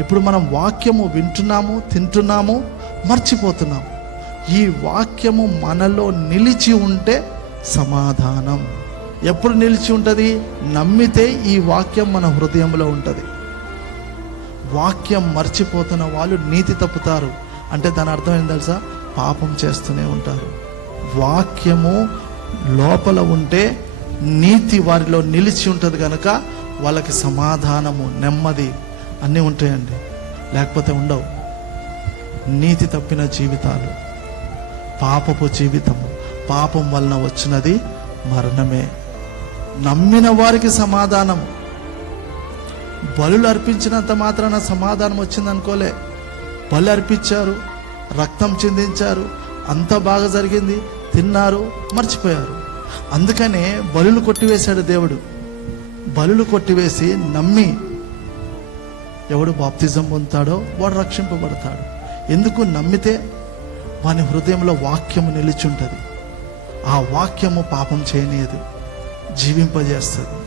ఇప్పుడు మనం వాక్యము వింటున్నాము, తింటున్నాము, మర్చిపోతున్నాము. ఈ వాక్యము మనలో నిలిచి ఉంటే సమాధానం. ఎప్పుడు నిలిచి ఉంటుంది? నమ్మితే ఈ వాక్యం మన హృదయంలో ఉంటుంది. వాక్యం మర్చిపోతున్న వాళ్ళు నీతి తప్పుతారు అంటే దాని అర్థం ఏం తెలుసా? పాపం చేస్తూనే ఉంటారు. వాక్యము లోపల ఉంటే నీతి వారిలో నిలిచి ఉంటుంది కనుక వాళ్ళకి సమాధానము, నెమ్మది అన్నీ ఉంటాయండి. లేకపోతే ఉండవు. నీతి తప్పిన జీవితాలు, పాపపు జీవితము, పాపం వలన వచ్చినది మరణమే. నమ్మిన వారికి సమాధానము. బలులు అర్పించినంత మాత్రాన సమాధానం వచ్చింది అనుకోలే. బలు అర్పించారు, రక్తం చిందించారు, అంతా బాగా జరిగింది, తిన్నారు, మర్చిపోయారు. అందుకనే బలులు కొట్టివేశాడు దేవుడు. బలులు కొట్టివేసి నమ్మి ఎవడు బాప్తిజం పొందుతాడో వాడు రక్షింపబడతాడు. ఎందుకు? నమ్మితే వాని హృదయంలో వాక్యము నిలిచి ఉంటుంది. ఆ వాక్యము పాపం చేయనీయదు, జీవింపజేస్తుంది.